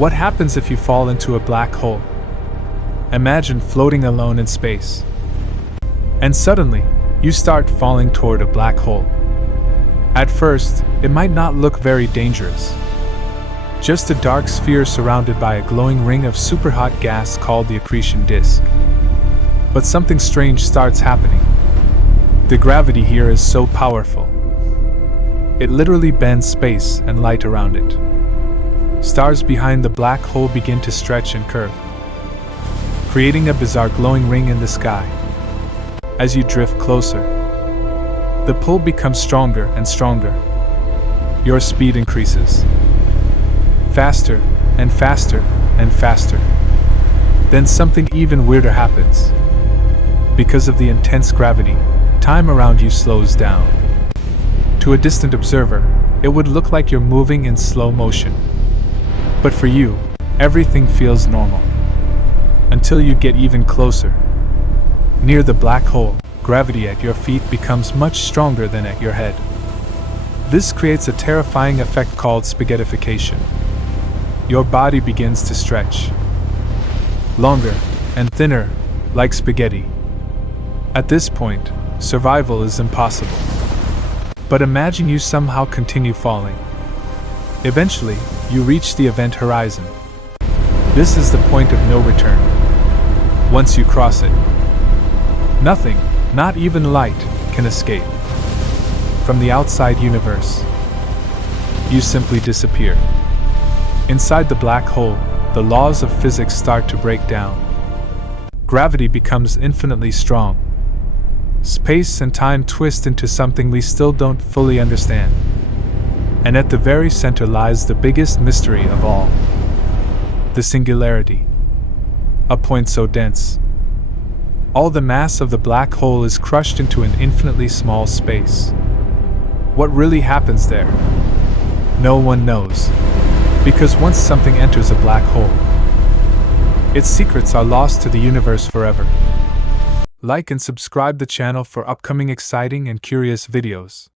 What happens if you fall into a black hole? Imagine floating alone in space. And suddenly, you start falling toward a black hole. At first, it might not look very dangerous. Just a dark sphere surrounded by a glowing ring of superhot gas called the accretion disk. But something strange starts happening. The gravity here is so powerful. It literally bends space and light around it. Stars behind the black hole begin to stretch and curve, creating a bizarre glowing ring in the sky. As you drift closer, the pull becomes stronger and stronger. Your speed increases. Faster and faster and faster. Then something even weirder happens. Because of the intense gravity, time around you slows down. To a distant observer, it would look like you're moving in slow motion. But for you, everything feels normal. Until you get even closer. Near the black hole, gravity at your feet becomes much stronger than at your head. This creates a terrifying effect called spaghettification. Your body begins to stretch. Longer and thinner, like spaghetti. At this point, survival is impossible. But imagine you somehow continue falling. Eventually, you reach the event horizon. This is the point of no return. Once you cross it, nothing, not even light, can escape. From the outside universe, you simply disappear. Inside the black hole, the laws of physics start to break down. Gravity becomes infinitely strong. Space and time twist into something we still don't fully understand. And at the very center lies the biggest mystery of all. The singularity. A point so dense. All the mass of the black hole is crushed into an infinitely small space. What really happens there? No one knows. Because once something enters a black hole, its secrets are lost to the universe forever. Like and subscribe the channel for upcoming exciting and curious videos.